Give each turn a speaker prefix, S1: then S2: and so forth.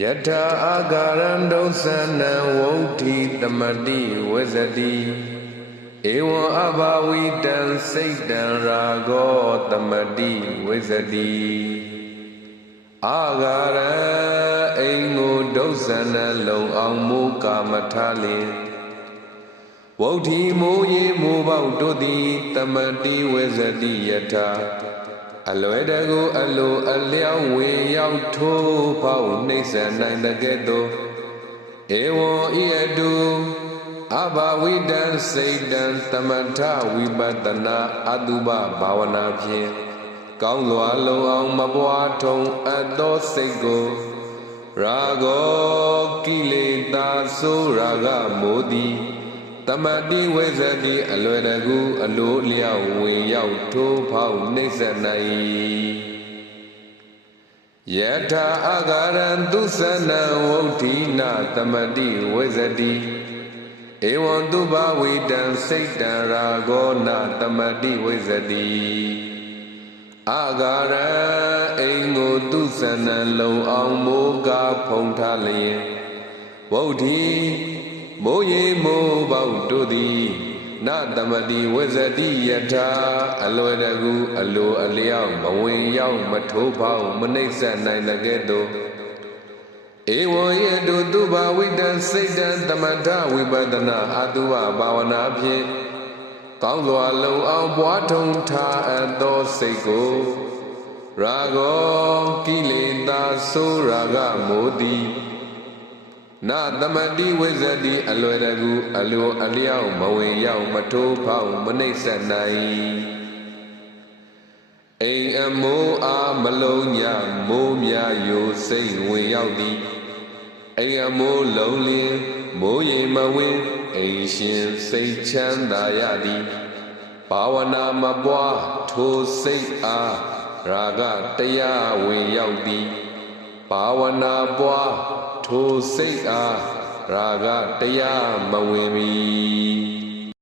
S1: ယထာအာဂရံဒုသနံဝုဋ္ဌိတမတိဝဇတိဧဝံအဘာဝိတံစိတ်တံရာဂောတမတိဝဇတိအာဂရံအိမ်ကိုဒုသနံလုံအောင်မူကာမထလင်ဝုဋ္ဌိမိုးရေမိုးပေါက်တို့သည်တမတိဝဇတိယထာ အလွယ်တကူအလိုအလျောင်းဝင်ရောက်ထိုးပေါက်နှိမ့်ဆက်နိုင်တဲ့ကဲ့သို့ဧဝံဤအတုအဘဝိတံစိတ်တံသမထဝိပတနာအတုပဘာဝနာဖြင့်ကောင်းစွာလုံအောင်မပွားထုံအပ်သောစိတ်ကိုရာဂောကိလေသာဆိုရာဂမိုးသည် တမတိဝိဇ္ဇတိအလွယ်တကူအလိုလျောက်ဝင်ရောက်ထိုးဖောက်နှိမ့်ဆက်နိုင်၏ယထာအာဂရံသူသနံဝုဋ္ဌိနာတမတိဝိဇ္ဇတိဧဝံသူဘဝိတံစိတ်တံရာဂောနာတမတိဝိဇ္ဇတိအာဂရံအိမ်ကိုသူသနံလုံအောင်မိုးကားဖုံထားလျင်ဝုဋ္ဌိ မိုးရေမိုးပေါက်တို့သည်နတမတိဝဇ္ဇတိယထာအလွယ်တကူအလိုအလျောက်မဝင်ရောက်မထိုးပေါက်မနှိမ့်ဆက်နိုင်တဲ့ကဲ့သို့ဧဝံယတုသူဘာဝိတံစိတ်တံသမထဝိပဒနာအတုဝဘာဝနာဖြင့်ကောင်းစွာလုံအောင်ပွားထုံထားအပ်သောစိတ်ကိုရာဂောကိလေသာဆိုးရာဂမိုးသည် နာသမတိဝိဇ္ဇတိအလွယ်တကူအလိုအလျောက်မဝင်ရောက်မထိုးဖောက်မနှိမ့်ဆက်နိုင်အိမ်အမိုးအားမလုံးညမိုးများယိုစိတ်ဝင်ရောက်သည်အိမ်အမိုးလုံးလင်းမိုးရင်မဝင်းအိမ်ရှင်စိတ်ချမ်းသာရသည်ဘာဝနာမပွားထိုစိတ်အားရာဂတရားဝင်ရောက်သည် ဘာဝနာပွားထိုစိတ်အားရာဂတရားမဝင်မီ